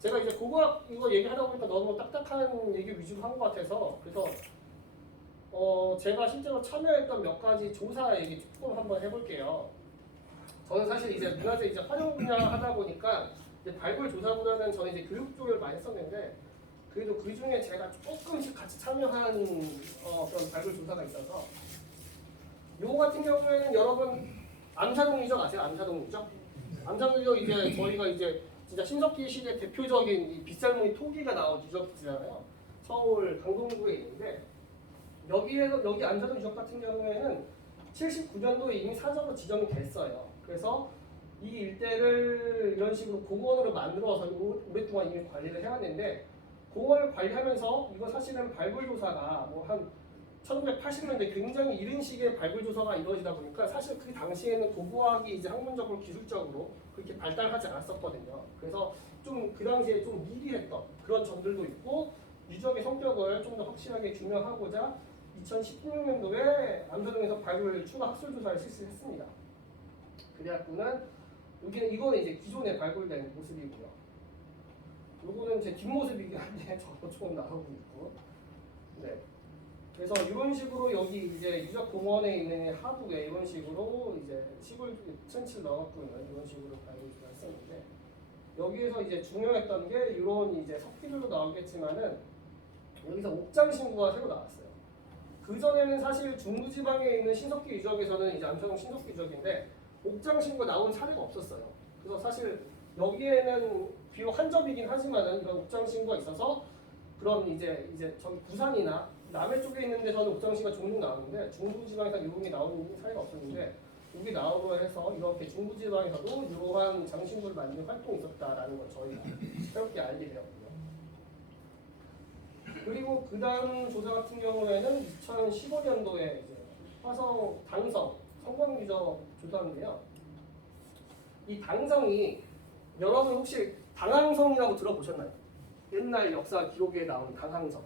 제가 이제 고고학 이거 얘기하다 보니까 너무 딱딱한 얘기 위주로 한 것 같아서 그래서 제가 실제로 참여했던 몇 가지 조사 얘기 조금 한번 해볼게요. 저는 사실 이제 문화재 이제 활용 분야 하다 보니까 이제 발굴 조사보다는 저는 이제 교육 쪽을 많이 했었는데 그래도 그 중에 제가 조금씩 같이 참여한 그런 발굴 조사가 있어서 요거 같은 경우에는 여러분 암사동 유적 아세요? 암사동 유적? 암사동 유적 이제 저희가 이제 진짜 신석기 시대 대표적인 이 빗살무늬 토기가 나온 유적지잖아요. 서울 강동구에 있는데 여기 암사동 유적 같은 경우에는 79년도에 이미 사적으로 지정이 됐어요. 그래서 이 일대를 이런 식으로 공원으로 만들어서 오랫동안 이미 관리를 해왔는데 공원을 관리하면서 이거 사실은 발굴 조사가 뭐 한 1980년대 굉장히 이른 시기에 발굴 조사가 이루어지다 보니까 사실 그 당시에는 고고학이 이제 학문적으로 기술적으로 그렇게 발달하지 않았었거든요. 그래서 좀 그 당시에 좀 미비했던 그런 점들도 있고 유적의 성격을 좀 더 확실하게 규명하고자 2016년도에 암사동에서 발굴 추가 학술 조사를 실시했습니다. 그래갖고는 여기는 이거는 이제 기존에 발굴된 모습이고요. 요거는 제 뒷모습이긴 한데 저거 조금 나오고 있고. 네. 그래서 이런 식으로 여기 이제 유적 공원에 있는 하부에 이런 식으로 이제 시골 천치를 넣었고요. 이런 식으로 발굴을 했었는데 여기에서 이제 중요했던 게 이런 이제 석기들도 나오겠지만은 여기서 옥장 신구가 새로 나왔어요. 그 전에는 사실 중부지방에 있는 신석기 유적에서는 이제 암사동 신석기 유적인데 옥장 신구가 나온 사례가 없었어요. 그래서 사실 여기에는 비록 한 점이긴 하지만은 이런 옥장 신구가 있어서 그런 이제 저기 부산이나 남해 쪽에 있는 데서는 옥장 신구가 종종 나오는데 중부지방에서 이런 게 나오는 사례가 없었는데 여기 나오로 해서 이렇게 중부지방에서도 이러한 장신구를 만드는 활동이 있었다라는 걸 저희가 새롭게 알게 되었고요. 그리고 그 다음 조사 같은 경우에는 2015년도에 이제 화성 당성 성광유적 조사인데요. 이 당성이 여러분 혹시 당항성이라고 들어보셨나요? 옛날 역사 기록에 나온 당항성.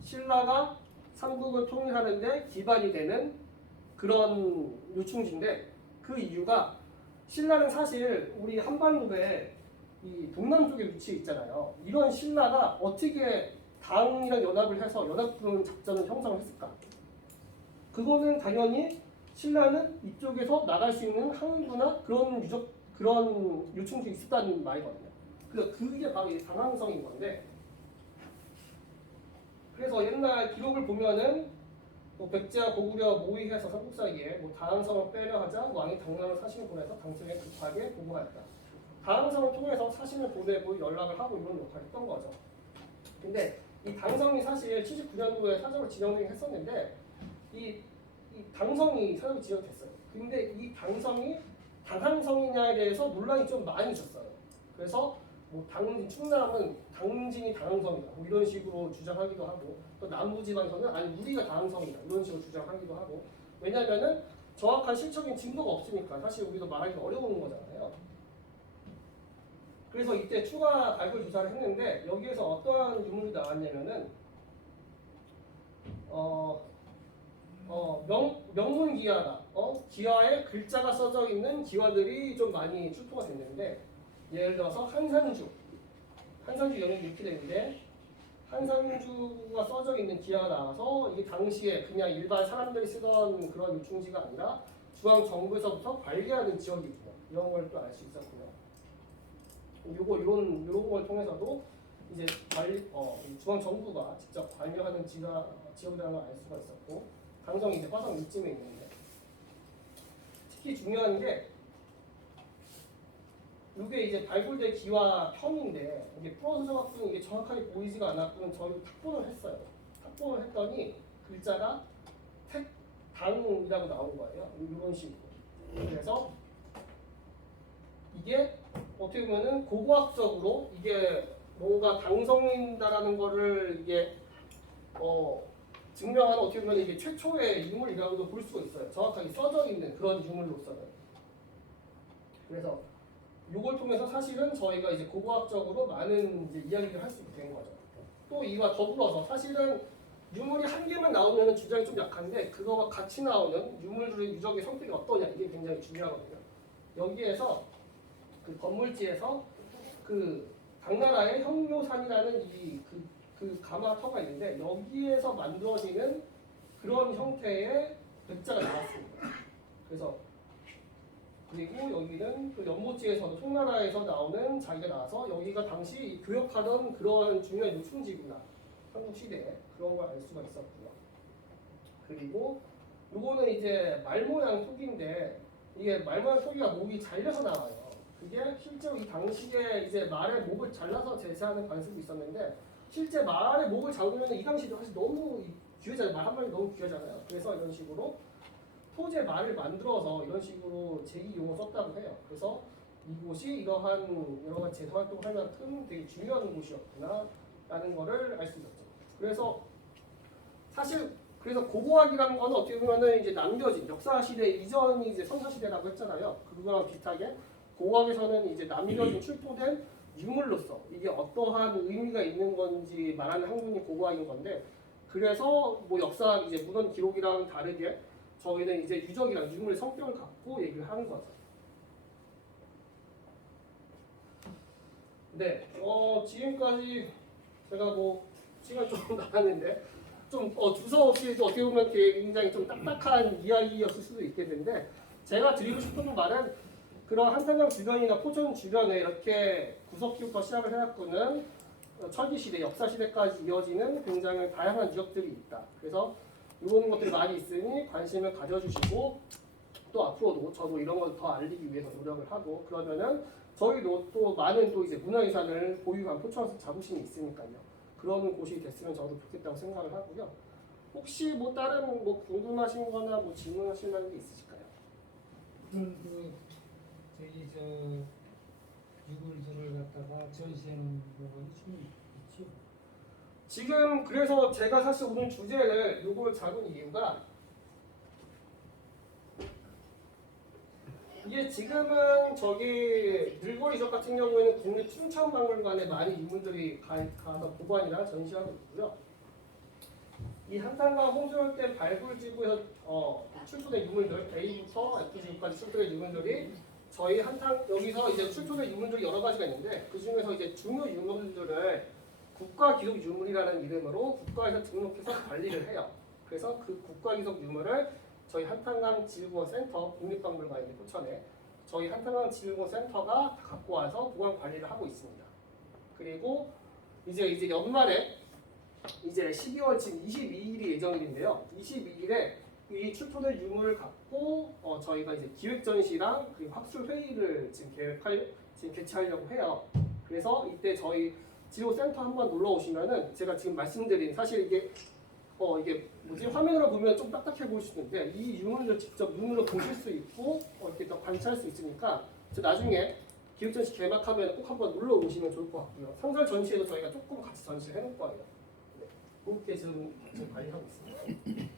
신라가 삼국을 통일하는데 기반이 되는 그런 요충지인데 그 이유가 신라는 사실 우리 한반도에 이 동남쪽에 위치해 있잖아요. 이런 신라가 어떻게 당이랑 연합을 해서 연합군 작전을 형성을 했을까? 그거는 당연히 신라는 이쪽에서 나갈 수 있는 항구나 그런 요충지가 있었다는 말이거든요. 그래서 그게 바로 이 당항성인 건데, 그래서 옛날 기록을 보면은 뭐 백제와 고구려 모의해서 삼국사기에 뭐 당항성을 빼려 하자 왕이 당나라로 사신을 보내서 당청에 급하게 보고하였다. 당항성을 통해서 사신을 보내고 연락을 하고 이런 역할을 했던 거죠. 근데 이 당성이 사실 79년도에 사적으로 지정되긴 했었는데 이 당성이 사적으로 지정됐어요. 근데 이 당성이 당항성이냐에 대해서 논란이 좀 많이 있었어요. 그래서 뭐 충남은 당진이 당항성이다 뭐 이런 식으로 주장하기도 하고 또 남부지방에서는 아니 우리가 당항성이다 이런 식으로 주장하기도 하고 왜냐면은 정확한 실적인 증거가 없으니까 사실 우리도 말하기가 어려운 거잖아요. 그래서 이때 추가 발굴 조사를 했는데 여기에서 어떠한 유물이 나왔냐면은 명문 기와다. 기와에 글자가 써져 있는 기와들이 좀 많이 출토가 됐는데 예를 들어서 한산주 연이 이렇게 되는데 한산주가 써져 있는 기와가 나와서 이게 당시에 그냥 일반 사람들이 쓰던 그런 요충지가 아니라 중앙 정부에서부터 관리하는 지역이고요. 이런 걸 또 알 수 있었고요. 이런 걸 통해서도 이제 중앙 정부가 직접 관여하는 지역이라는 걸 알 수가 있었고, 당성이 이제 화성 이쯤에 있는데 특히 중요한 게 이게 이제 발굴된 기와 편인데 이게 풀어서 갖고는 이게 정확하게 보이지가 않았고는 저희도 탁본을 했어요. 탁본을 했더니 글자가 택당이라고 나온 거예요. 이런 식으로. 그래서 이게 어떻게 보면은 고고학적으로 이게 뭔가 당성인다라는 거를 이게 증명하는 어떻게 보면 이게 최초의 유물이라고도 볼 수가 있어요. 정확하게 써져 있는 그런 유물로서는. 그래서 이걸 통해서 사실은 저희가 이제 고고학적으로 많은 이제 이야기를 할 수 있게 된 거죠. 또 이와 더불어서 사실은 유물이 한 개만 나오면 주장이 좀 약한데 그거와 같이 나오는 유물들의 유적의 성격이 어떠냐 이게 굉장히 중요하거든요. 여기에서 그 건물지에서 그 당나라의 형묘산이라는 그 가마터가 있는데 여기에서 만들어지는 그런 형태의 백자가 나왔습니다. 그래서 그리고 여기는 그 연못지에서도 송나라에서 나오는 자기가 나와서 여기가 당시 교역하던 그런 중요한 요충지구나. 한국 시대에 그런 걸 알 수가 있었고요. 그리고 요거는 이제 말 모양 토기인데 이게 말 모양 토기가 목이 잘려서 나와요. 그게 실제로 이 당시에 이제 말의 목을 잘라서 제시하는 관습이 있었는데 실제 말의 목을 잡으면 이 당시에 사실 너무 귀하잖아요. 말 한 마리 너무 귀하잖아요. 그래서 이런 식으로 토제 말을 만들어서 이런 식으로 제2용어 썼다고 해요. 그래서 이곳이 이러한 여러 가지 제도 활동을 할 만큼 되게 중요한 곳이었구나 라는 거를 알 수 있었죠. 그래서 사실 그래서 고고학이라는 거는 어떻게 보면은 이제 남겨진 역사 시대 이전이 이제 선사 시대라고 했잖아요. 그거랑 비슷하게 고고학에서는 이제 남겨진 출토된 유물로서 이게 어떠한 의미가 있는 건지 말하는 학문이 고고학인 건데 그래서 뭐 역사 이제 문헌 기록이랑 다르게 저희는 이제 유적이랑 유물의 성격을 갖고 얘기를 하는 거죠. 네, 지금까지 제가 뭐 시간 좀 나갔는데 좀 두서없이 어떻게 보면 굉장히 좀 딱딱한 이야기였을 수도 있겠는데 제가 드리고 싶은 말은 그런 한탄강 주변이나 포천 주변에 이렇게 구석기부터 시작을 해갖고는 철기시대, 역사시대까지 이어지는 굉장히 다양한 유적들이 있다. 그래서 이런 것들이 많이 있으니 관심을 가져주시고 또 앞으로도 저도 이런 걸 더 알리기 위해서 노력을 하고 그러면은 저희도 또 많은 또 이제 문화유산을 보유한 포천에서 자부심이 있으니까요. 그런 곳이 됐으면 저도 좋겠다고 생각을 하고요. 혹시 뭐 다른 뭐 궁금하신 거나 뭐 질문하실 만한 게 있으실까요? 그런 저기 유물들을 갖다가 전시하는 부분이 좀 있죠. 지금 그래서 제가 사실 오늘 주제를 요걸 잡은 이유가 이게 지금은 저기 늘고 이적 같은 경우에는 국립 춘천박물관에 많이 유물들이 가서 보관이나 전시하고 있고요. 이 한탄강 홍수열대 발굴지구에서 출토된 유물들 A부터 F지구까지 출토된 유물들이 저희 여기서 이제 출토된 유물들이 여러 가지가 있는데 그 중에서 이제 중요 유물들을 국가기록 유물이라는 이름으로 국가에서 등록해서 관리를 해요. 그래서 그 국가기록 유물을 저희 한탄강 지구원 센터 국립박물관인데 포천에 저희 한탄강 지구원 센터가 갖고 와서 보관 관리를 하고 있습니다. 그리고 이제 연말에 이제 12월 지금 22일이 예정일인데요. 22일에 이 출토된 유물을 갖고 저희가 이제 기획 전시랑 그리고 학술 회의를 지금 개최하려고 해요. 그래서 이때 저희 지구 센터 한번 놀러 오시면은 제가 지금 말씀드린 사실 이게 화면으로 보면 좀 딱딱해 보일 수 있는데 이 유물을 직접 눈으로 보실 수 있고 이렇게 또 관찰할 수 있으니까 나중에 기획 전시 개막하면 꼭 한번 놀러 오시면 좋을 것 같고요. 상설 전시에도 저희가 조금 같이 전시를 해놓을 거예요. 네, 그렇게 지금 관리하고 있습니다.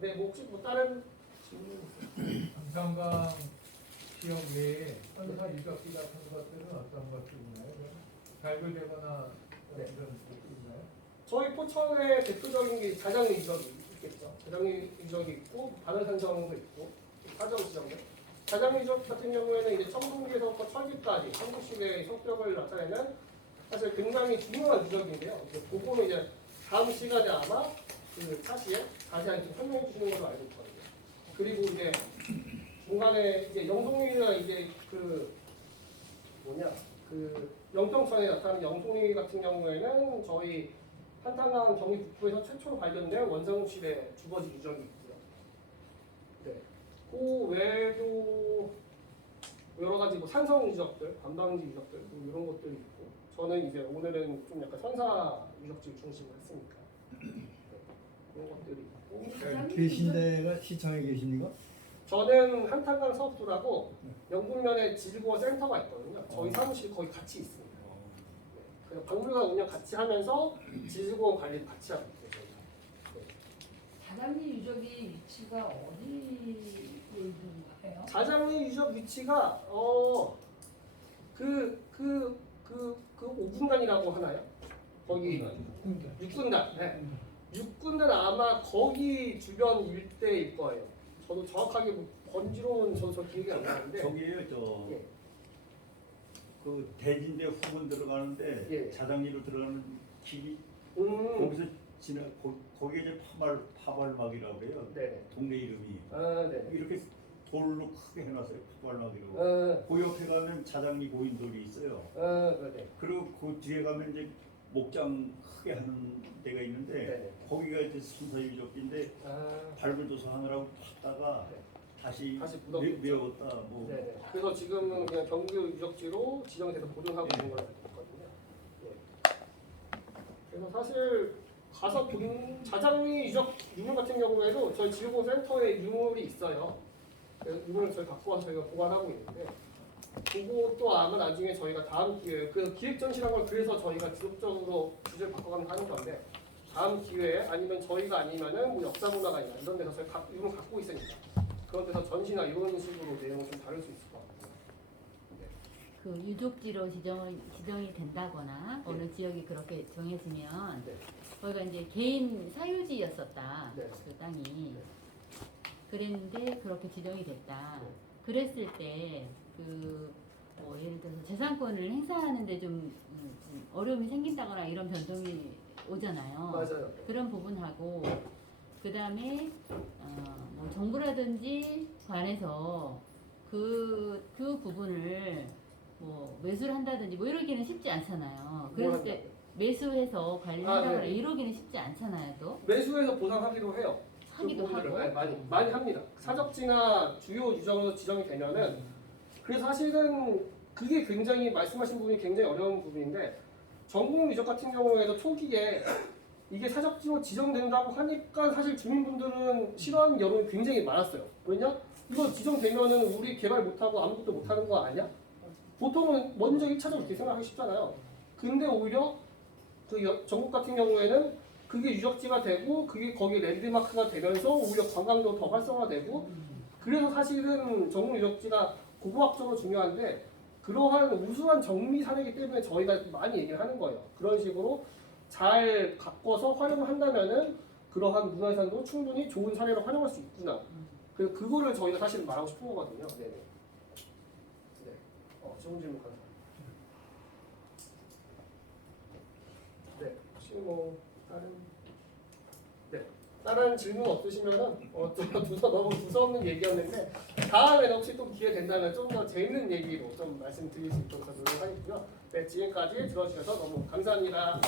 네, 뭐 혹시 뭐 다른 질문 있어요? 한탄강 지역 내에 선사 유적지 같은 것들은 어떤 것들이 있나요? 발굴되거나 네. 이런 것들이 있나요? 저희 포천의 대표적인 게 자장리 유적이 있겠죠. 자장리 유적이 있고 바늘산정도 있고 사정지역에 자장리 유적 같은 경우에는 이제 청동기에서부터 철기까지 한국시대의 성격을 나타내는 사실 굉장히 중요한 유적인데요. 그거는 이제 다음 시간에 아마 그 차시에 자세하게 좀 설명해 주시는 걸로 알고 있거든요. 그리고 이제 중간에 이제 영송리나 이제 그 영평천에 나타나는 영송리 같은 경우에는 저희 한탄강 경기 북부에서 최초로 발견된 원상시대 주거지 유적이 있고요. 네. 그 외에도 여러 가지 뭐 산성 유적들, 관방지 유적들 뭐 이런 것들이 있고 저는 이제 오늘은 좀 약간 선사 유적지를 중심으로 했으니까 네. 그런 것들이 있고 계신 데가 시청에 계십니까? 저는 한탄강 사업소라고 영북면에 지구원 센터가 있거든요. 저희 사무실 거의 같이 있습니다. 네. 박물관 운영 같이 하면서 지구원 관리도 같이 하고 있어요. 자장리 유적이 위치가 어디에 있는가요? 자장리 유적 위치가 그 오군단이라고 하나요? 거기 육군단. 네. 육군단 아마 거기 주변 일대일 거예요. 저도 정확하게 뭐 번지로는 저 기억이 안 나는데. 저기에요, 저 예. 그 대진대 후문 들어가는데 예. 자장리로 들어가는 길이 음. 거기서 거기에 이제 파발막이라고 그래요. 네. 동네 이름이 아, 네. 이렇게 돌로 크게 해놨어요. 파발막이라고. 아, 그 옆에 가면 자장리 고인돌이 있어요. 아, 네. 그리고 그 뒤에 가면 이제 목장 크게 하는 데가 있는데 네. 거기가 이제 순서유적지인데 아, 발굴조사 하느라고 갔다가 네. 다시 다시 묻었겠죠. 메웠다 뭐 네. 네. 그래서 지금은 그냥 경기 유적지로 지정돼서 보존하고 있는 걸로 알고 있거든요. 네. 그래서 사실 가서 본 자장리 유물 같은 경우에도 저희 지구본센터에 유물이 있어요. 그래서 유물을 저희 갖고 와서 저희가 보관하고 있는데 그것도 아마 나중에 저희가 다음 기회에 그래서 기획전시란 걸 그래서 저희가 지속적으로 주제를 바꿔가면서 하는 건데 다음 기회에 아니면 저희가 아니면은 뭐 역사문화관이나 이런 데서 저희 유물 갖고 있으니까 그런 데서 전시나 이런 식으로 내용을 좀 다룰 수 있을 것 같아요. 그 유적지로 지정이 된다거나 어느 지역이 그렇게 정해지면 네. 거기가 이제 개인 사유지였었다. 네. 그 땅이. 그랬는데 그렇게 지정이 됐다. 네. 그랬을 때 뭐 예를 들어서 재산권을 행사하는데 좀 어려움이 생긴다거나 이런 변동이 오잖아요. 맞아요. 그런 부분하고 그 다음에 뭐 정부라든지 관에서 그 부분을 뭐 매수를 한다든지 뭐 이러기는 쉽지 않잖아요. 그랬을 때 매수해서 관리하거나 네. 이러기는 쉽지 않잖아요. 또 매수해서 보상하기로 해요. 하기도 그 부분들을 하고 많이 합니다. 사적지나 주요 유적으로 지정이 되면은 그래서 사실은 그게 굉장히 말씀하신 부분이 굉장히 어려운 부분인데 전국 유적 같은 경우에도 초기에 이게 사적지로 지정된다고 하니까 사실 주민분들은 싫어하는 여론이 굉장히 많았어요. 왜냐? 이거 지정되면은 우리 개발 못하고 아무것도 못하는 거 아니야? 보통은 먼저 1차적으로 그렇게 생각하기 쉽잖아요. 근데 오히려 전국 같은 경우에는 그게 유적지가 되고 그게 거기 랜드마크가 되면서 오히려 관광도 더 활성화되고 그래서 사실은 전국 유적지가 고고학적으로 중요한데 그러한 우수한 정미 사례이기 때문에 저희가 많이 얘기를 하는 거예요. 그런 식으로 잘 가꿔서 활용을 한다면은 그러한 문화유산도 충분히 좋은 사례로 활용할 수 있구나. 그래서 그거를 저희가 사실 말하고 싶은 거거든요. 네네. 네. 좋은 질문 감사합니다. 네. 혹시 뭐 다른 질문 없으시면은 좀 너무 두서없는 얘기였는데 다음에는 혹시 또 기회 된다면 좀 더 재밌는 얘기로 좀 말씀드릴 수 있도록 노력하겠고요. 네, 지금까지 들어주셔서 너무 감사합니다.